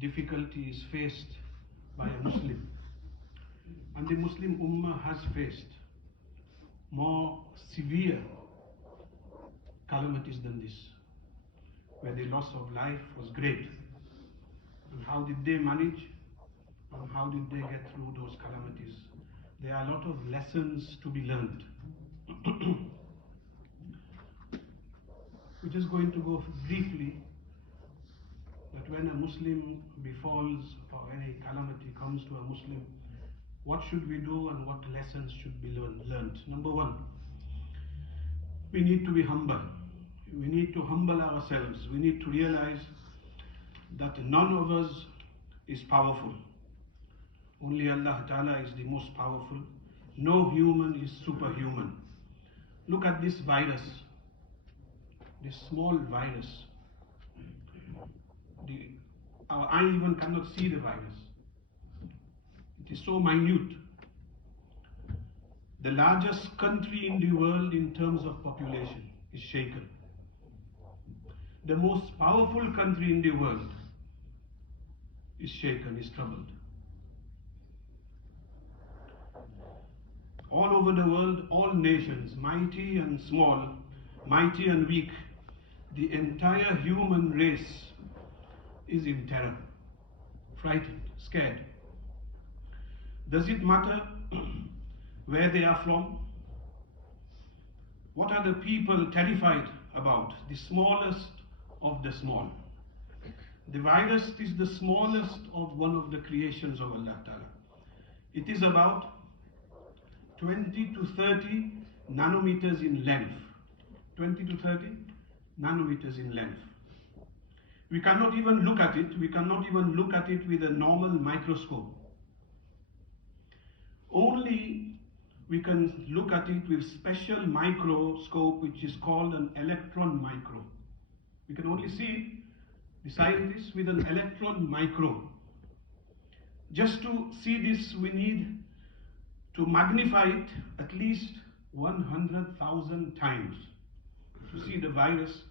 difficulty is faced by a Muslim, and the Muslim Ummah has faced more severe calamities than this, where the loss of life was great. And how did they manage? And how did they get through those calamities? There are a lot of lessons to be learned. We're just going to go briefly that when a Muslim befalls or any calamity comes to a Muslim, what should we do and what lessons should be learned? Number one, we need to be humble. We need to humble ourselves. We need to realize that none of us is powerful. Only Allah Ta'ala is the most powerful. No human is superhuman. Look at this virus, this small virus. Our eye even cannot see the virus. It is so minute. The largest country in the world in terms of population is shaken. The most powerful country in the world is shaken, is troubled. All over the world, all nations, mighty and small, mighty and weak, the entire human race is in terror, frightened, scared. Does it matter where they are from? What are the people terrified about? The smallest of the small. The virus is the smallest of one of the creations of Allah Ta'ala. It is about 20 to 30 nanometers in length. 20 to 30 nanometers in length. We cannot even look at it. We cannot even look at it with a normal microscope. Only we can look at it with special microscope which is called an electron micro. We can only see the scientists with an electron micro. Just to see this, we need to magnify it at least 100,000 times. To see the virus,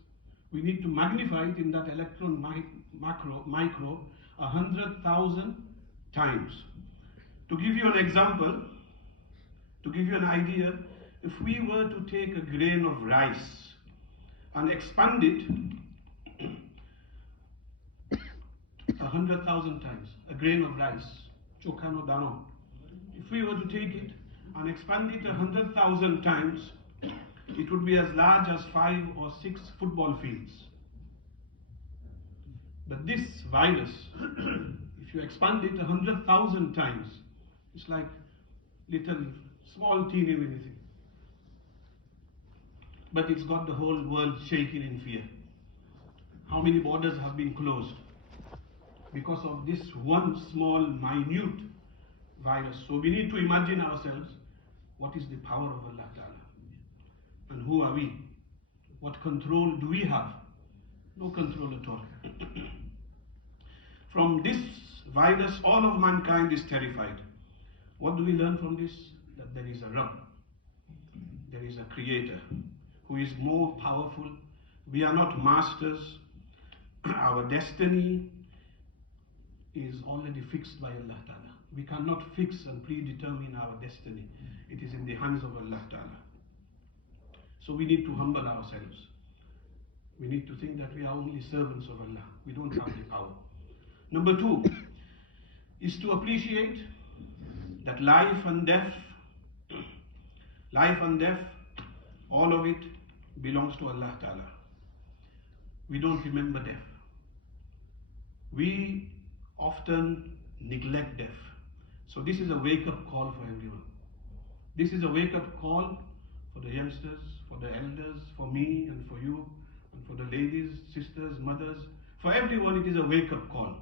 we need to magnify it in that electron micro 100,000 times. To give you an example, to give you an idea, if we were to take a grain of rice and expand it 100,000 times, a grain of rice, chokano dano. If we were to take it and expand it 100,000 times, it would be as large as 5 or 6 football fields. But this virus, if you expand it 100,000 times, it's like little, small, teeny thing. But it's got the whole world shaking in fear. How many borders have been closed because of this one small, minute virus? So we need to imagine ourselves, what is the power of Allah Ta'ala? And who are we? What control do we have? No control at all. From this virus, all of mankind is terrified. What do we learn from this? That there is a Rabb, there is a Creator who is more powerful. We are not masters. Our destiny is already fixed by Allah Ta'ala. We cannot fix and predetermine our destiny. It is in the hands of Allah Ta'ala. So we need to humble ourselves. We need to think that we are only servants of Allah. We don't have the power. Number two is to appreciate that life and death, all of it belongs to Allah Ta'ala. We don't remember death. We often neglect death. So this is a wake-up call for everyone. This is a wake-up call for the youngsters, for the elders, for me and for you, and for the ladies, sisters, mothers. For everyone it is a wake-up call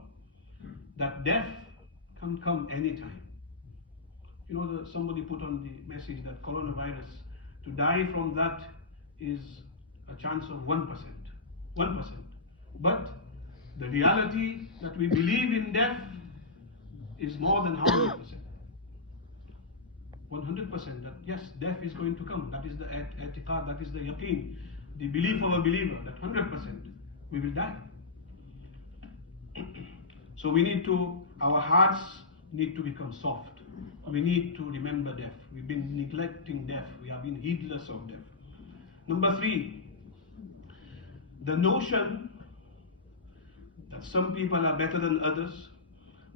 that death can come anytime. You know, somebody put on the message that coronavirus, to die from that is a chance of 1%. 1%. But the reality that we believe in death is more than 100%. 100% that yes, death is going to come. That is the i'tiqad, that is the yaqeen, the belief of a believer, that 100% we will die. So So our hearts need to become soft. We need to remember death. We've been neglecting death. We have been heedless of death. Number 3, the notion that some people are better than others,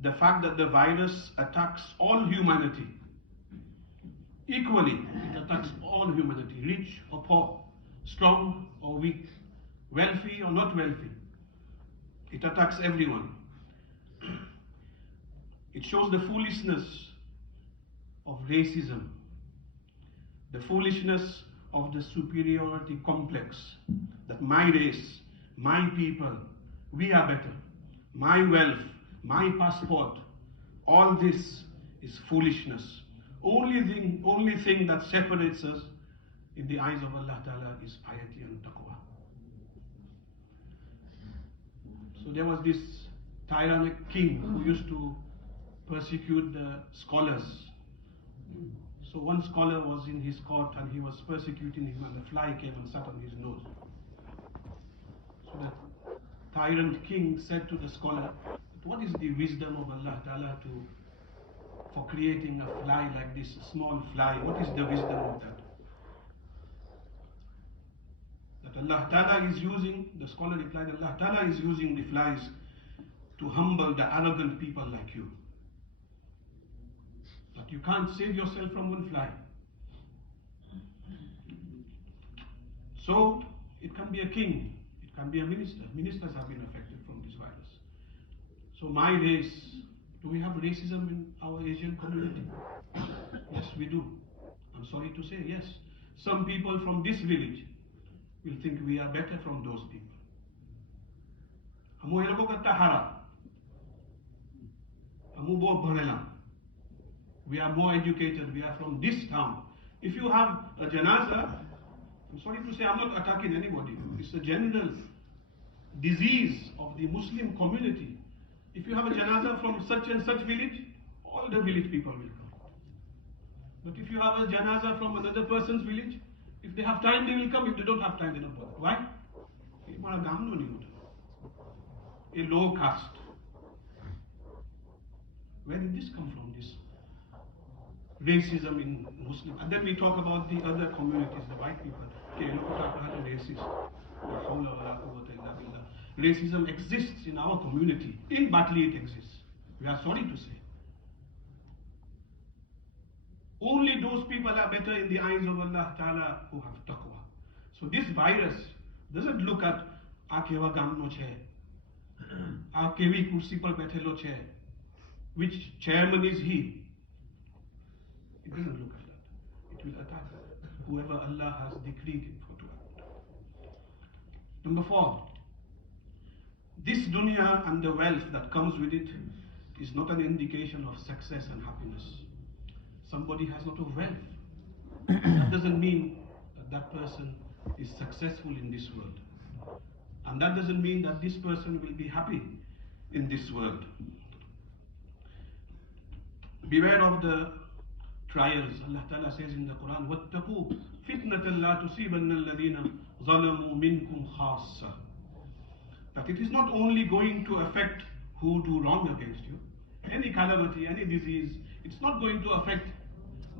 the fact that the virus attacks all humanity equally. It attacks all humanity, rich or poor, strong or weak, wealthy or not wealthy. It attacks everyone. It shows the foolishness of racism, the foolishness of the superiority complex, that my race, my people, we are better, my wealth, my passport, all this is foolishness. Only thing that separates us in the eyes of Allah Ta'ala is piety and taqwa. So there was this tyrannic king who used to persecute the scholars. So one scholar was in his court and he was persecuting him, and a fly came and sat on his nose. So the tyrant king said to the scholar, what is the wisdom of Allah Ta'ala for creating a fly like this, a small fly? What is the wisdom of that? That Allah Ta'ala is using, the scholar replied, Allah Ta'ala is using the flies to humble the arrogant people like you. But you can't save yourself from one fly. So it can be a king, it can be a minister. Ministers have been affected from this virus. So my race, do we have racism in our Asian community? Yes, we do. I'm sorry to say, yes. Some people from this village will think we are better from those people. We are more educated, we are from this town. If you have a janaza, I'm sorry to say, I'm not attacking anybody. It's a general disease of the Muslim community. If you have a janaza from such and such village, all the village people will come. But if you have a janaza from another person's village, if they have time, they will come. If they don't have time, they don't bother. Why? A low caste. Where did this come from, this racism in Muslim? And then we talk about the other communities, the white people. Racist. Racism exists in our community. In Batley it exists. We are sorry to say. Only those people are better in the eyes of Allah Ta'ala who have taqwa. So this virus doesn't look at Akewa Gamno chair, Akewi Kursi par Bethelo chair, which chairman is he. It doesn't look at that. It will attack whoever Allah has decreed it for to act. Number 4, this dunya and the wealth that comes with it is not an indication of success and happiness. Somebody has a lot of wealth. That doesn't mean that person is successful in this world. And that doesn't mean that this person will be happy in this world. Beware of the trials. Allah Ta'ala says in the Quran, وَاتَّقُوا فِتْنَةً لَا تُصِيبَنَّ الَّذِينَ ظَلَمُوا مِنْكُمْ خَاصَّةً. That it is not only going to affect who do wrong against you, any calamity, any disease, it's not going to affect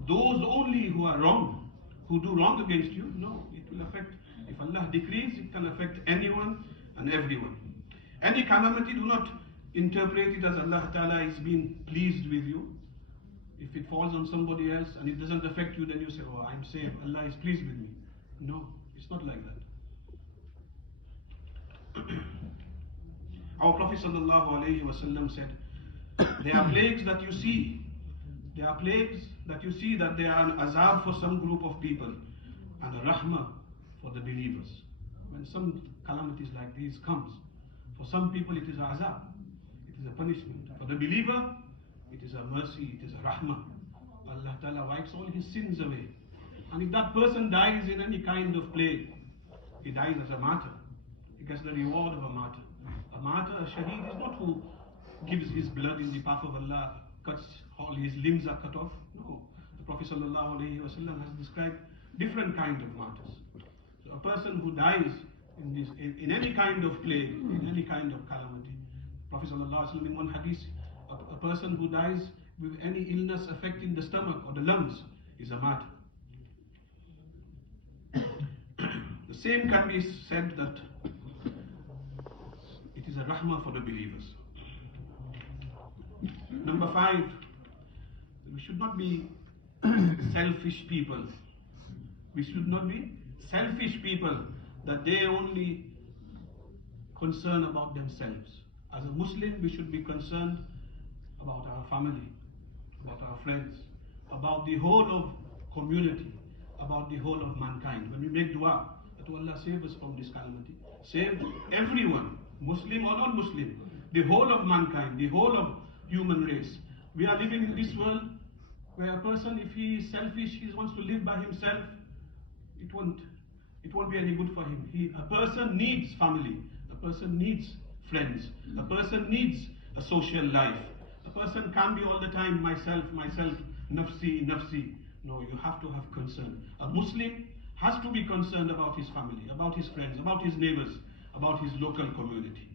those only who are wrong, who do wrong against you. No, it will affect, if Allah decrees, it can affect anyone and everyone. Any calamity, do not interpret it as Allah Ta'ala is being pleased with you. If it falls on somebody else and it doesn't affect you, then you say, oh, I'm safe, Allah is pleased with me. No, it's not like that. Our Prophet ﷺ said, there are plagues that you see. There are plagues that you see that they are an azab for some group of people and a rahmah for the believers. When some calamities like these comes, for some people it is a azab, it is a punishment. For the believer, it is a mercy, it is a rahmah. Allah Ta'ala wipes all his sins away. And if that person dies in any kind of plague, he dies as a martyr. He gets the reward of a martyr. A martyr, a shaheed, is not who gives his blood in the path of Allah, cuts, all his limbs are cut off. No. The Prophet ﷺ has described different kinds of martyrs. So a person who dies in any kind of plague, in any kind of calamity, Prophet ﷺ in one hadith, a person who dies with any illness affecting the stomach or the lungs is a martyr. The same can be said that it is a rahmah for the believers. Number 5, we should not be selfish people. We should not be selfish people that they only concern about themselves. As a Muslim, we should be concerned about our family, about our friends, about the whole of community, about the whole of mankind. When we make dua, that Allah save us from this calamity, save everyone, Muslim or non-Muslim, the whole of mankind, the whole of human race. We are living in this world where a person, if he is selfish, he wants to live by himself, it won't be any good for him. A person needs family, a person needs friends, a person needs a social life. A person can't be all the time myself, nafsi, nafsi. No, you have to have concern. A Muslim has to be concerned about his family, about his friends, about his neighbors, about his local community.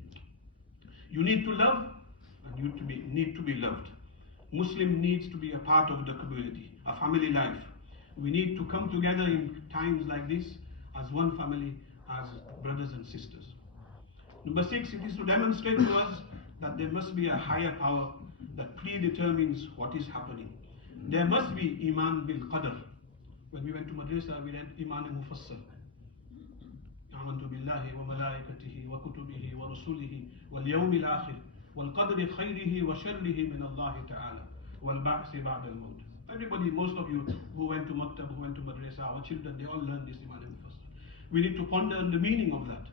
You need to love and you need to be loved. Muslim needs to be a part of the community, a family life. We need to come together in times like this as one family, as brothers and sisters. Number 6, it is to demonstrate to us that there must be a higher power that predetermines what is happening. There must be Iman bil Qadr. When we went to Madrasa, we read Iman Mufassal. آمنت بالله وملائكته وكتبه ورسله واليوم الآخر والقدر خيره وشره من الله تعالى والبعث بعد الموت. Everybody, most of you who went to Maktab, who went to Madrasa, our children, they all learned this Iman Mufassal. We need to ponder on the meaning of that.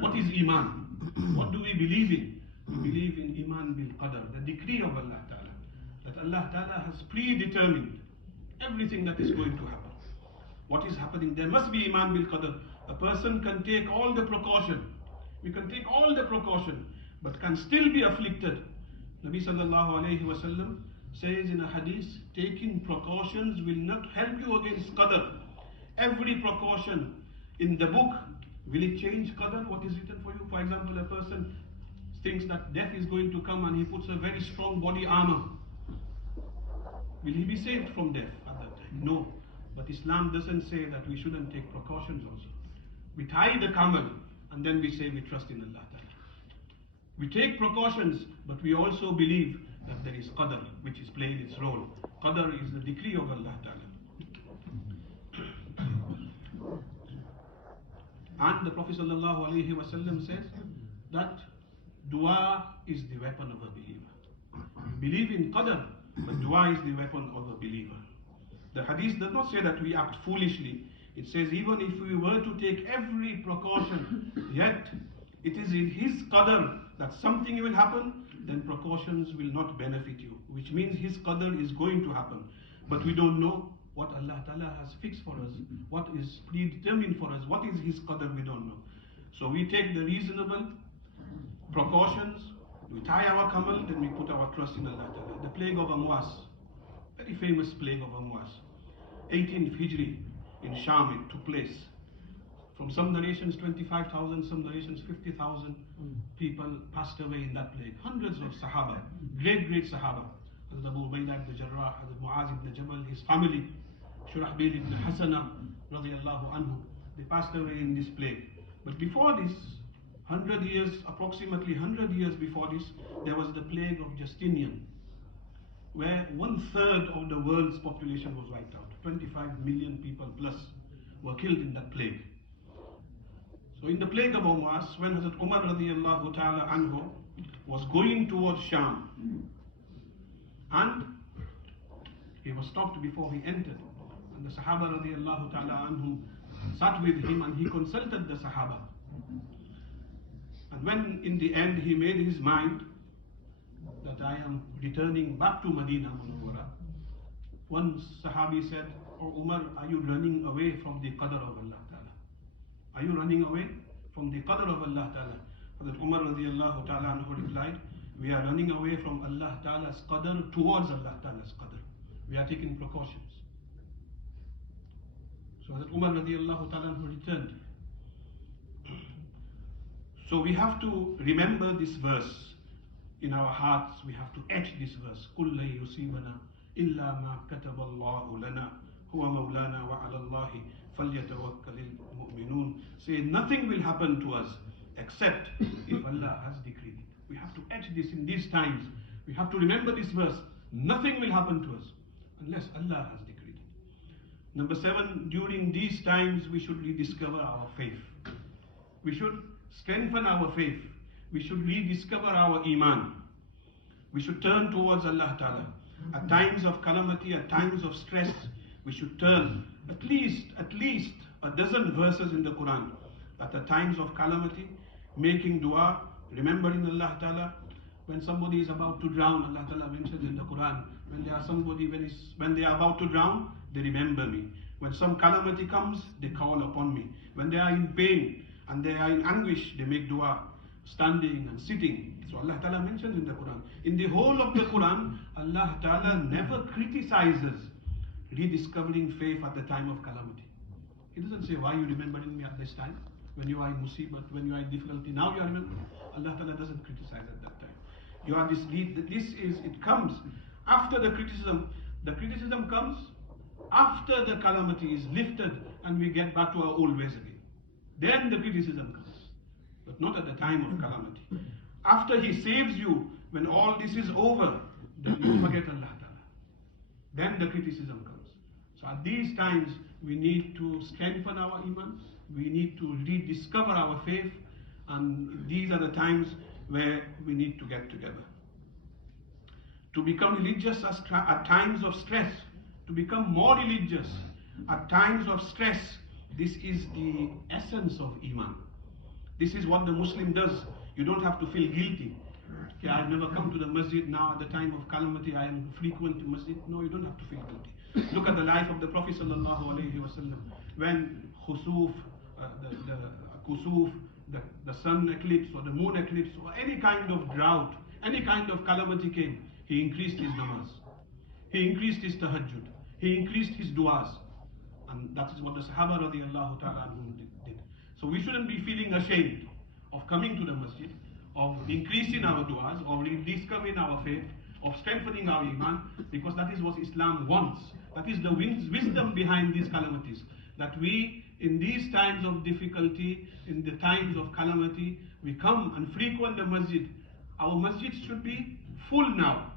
What is Iman? What do we believe in? We believe in Iman bil Qadr, the decree of Allah Ta'ala. That Allah Ta'ala has predetermined everything that is going to happen. What is happening? There must be Iman bil Qadr. A person can take all the precaution. We can take all the precaution, but can still be afflicted. Nabi sallallahu alayhi wa sallam says in a hadith, taking precautions will not help you against Qadr. Every precaution in the book, will it change Qadr? What is written for you? For example, a person thinks that death is going to come and he puts a very strong body armor. Will he be saved from death at that time? No. But Islam doesn't say that we shouldn't take precautions also. We tie the camel and then we say we trust in Allah Ta'ala. We take precautions, but we also believe that there is Qadr, which is playing its role. Qadr is the decree of Allah Ta'ala. And the Prophet sallallahu alaihi wasallam says that dua is the weapon of a believer. We believe in Qadr, but dua is the weapon of a believer. The hadith does not say that we act foolishly. It says even if we were to take every precaution, yet it is in His Qadr that something will happen, then precautions will not benefit you. Which means His Qadr is going to happen. But we don't know what Allah Ta'ala has fixed for us, what is predetermined for us, what is His Qadr, we don't know. So we take the reasonable precautions, we tie our camel, then we put our trust in Allah Ta'ala. The plague of Amwas, very famous plague of Amwas, 18th Hijri in Sham it took place. From some narrations 25,000, some narrations 50,000 people passed away in that plague. Hundreds of Sahaba, great Sahaba. Hazrat Abu Ubaidah ibn Jarrah, Hazrat Muaz ibn Jabal, his family, Shurahbil ibn Hasana, radiyallahu anhu, they passed away in this plague. But before this, 100 years, approximately 100 years before this, there was the plague of Justinian, where 1/3 of the world's population was wiped out. 25 million people plus were killed in that plague. So in the plague of Amwas, when Hazrat Umar radiyallahu ta'ala anhu was going towards Sham, and he was stopped before he entered, and the Sahaba radiyallahu ta'ala anhum sat with him and he consulted the Sahaba. And when in the end he made his mind that I am returning back to Medina Munawwara, one Sahabi said, "Oh Umar, are you running away from the Qadr of Allah Ta'ala? Are you running away from the Qadr of Allah Ta'ala?" Hazrat Umar radiyallahu ta'ala anhu replied, "We are running away from Allah Ta'ala's Qadr towards Allah Ta'ala's Qadr. We are taking precautions." So Hazrat Umar radiyallahu ta'ala anhu returned. So we have to remember this verse. in our hearts, we have to etch this verse. قُلْ لَن يُصِيبَنَا إِلَّا مَا كَتَبَ اللَّهُ لَنَا هُوَ مَوْلَانَا وَعَلَى اللَّهِ فَلْيَتَوَكَّلِ الْمُؤْمِنُونَ. Say, nothing will happen to us except if Allah has decreed it. We have to etch this in these times. We have to remember this verse. Nothing will happen to us unless Allah has decreed it. Number 7, during these times we should rediscover our faith. We should strengthen our faith. We should rediscover our iman. We should turn towards Allah Ta'ala. At times of calamity, at times of stress, we should turn at least a dozen verses in the Quran. At the times of calamity, making dua, remembering Allah Ta'ala. When somebody is about to drown, Allah Ta'ala mentions in the Quran, when they are about to drown, they remember me. When some calamity comes, they call upon me. When they are in pain and they are in anguish, they make dua, standing and sitting. So Allah Ta'ala mentions in the Quran. In the whole of the Quran, Allah Ta'ala never criticizes rediscovering faith at the time of calamity. He doesn't say, why are you remembering me at this time? When you are in musibat, when you are in difficulty, now you are remembering. Allah Ta'ala doesn't criticize at that time. You are it comes after the criticism. The criticism comes after the calamity is lifted and we get back to our old ways again. Then the criticism comes, but not at the time of calamity. After He saves you, when all this is over, then you forget Allah Ta'ala. Then the criticism comes. So at these times, we need to strengthen our iman, we need to rediscover our faith, and these are the times where we need to get together. To become religious at times of stress, to become more religious at times of stress, this is the essence of iman. This is what the Muslim does. You don't have to feel guilty. Okay, I've never come to the masjid, now at the time of calamity I am frequent to masjid. No, you don't have to feel guilty. Look at the life of the Prophet sallallahu alaihi wasallam. When khusuf, the kusuf, the sun eclipse or the moon eclipse or any kind of drought, any kind of calamity came, he increased his namaz, he increased his tahajjud, he increased his du'as, and that is what the Sahaba radiallahu ta'ala did. So we shouldn't be feeling ashamed of coming to the masjid, of increasing our du'as, of rediscovering our faith, of strengthening our iman, because that is what Islam wants. That is the wisdom behind these calamities, that we, in these times of difficulty, in the times of calamity, we come and frequent the masjid. Our masjids should be full now.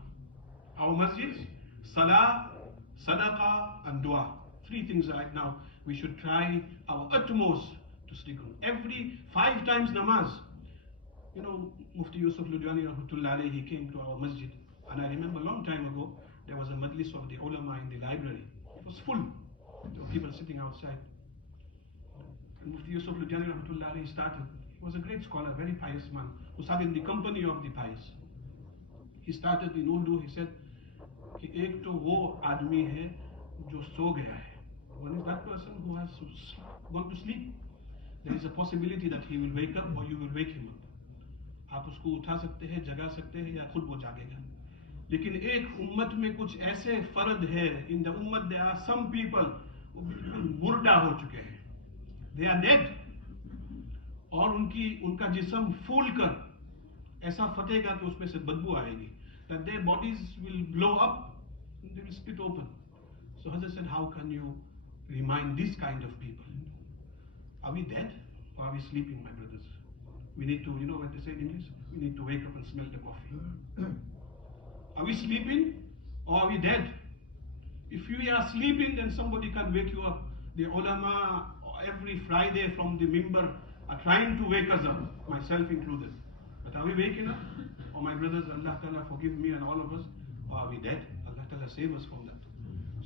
Our masjids, salah, sadaqah and dua. 3 things right now. We should try our utmost to stick on. Every 5 times namaz. You know, Mufti Yusuf Ludhiani rahmatullah alayhi, he came to our masjid, and I remember a long time ago, there was a majlis of the ulama in the library. It was full. There were people sitting outside. And Mufti Yusuf Ludhiani rahmatullah alayhi started. He was a great scholar, very pious man, who sat in the company of the pious. He started in Urdu, he said, कि एक तो वो आदमी है जो सो गया है. One is that person who has gone to sleep. There is a possibility that he will wake up or you will wake him up. आप उसको उठा सकते हैं, जगा सकते हैं, या खुद वो जागेगा. लेकिन एक उम्मत में कुछ ऐसे फर्द है, in the ummah there are some people वो बिल्कुल मुर्दा हो चुके हैं. They are dead. और उनका जिस्म फूल कर ऐसा फटेगा कि उसमें से बदबू आएगी. That their bodies will blow up, they will split open. So Hazrat said, how can you remind this kind of people? Are we dead or are we sleeping, my brothers? We need to, you know what they say in English? We need to wake up and smell the coffee. Are we sleeping or are we dead? If you are sleeping, then somebody can wake you up. The ulama every Friday from the mimbar are trying to wake us up, myself included. But are we waking up? Oh my brothers, Allah Ta'ala forgive me and all of us. Or are we dead? Allah Ta'ala save us from that.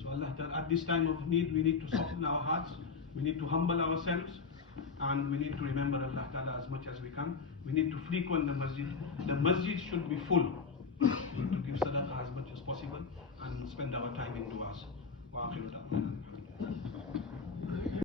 So Allah Ta'ala, at this time of need, we need to soften our hearts. We need to humble ourselves. And we need to remember Allah Ta'ala as much as we can. We need to frequent the masjid. The masjid should be full. We need to give sadaqah as much as possible and spend our time in du'as. Wa akhiru da'wana.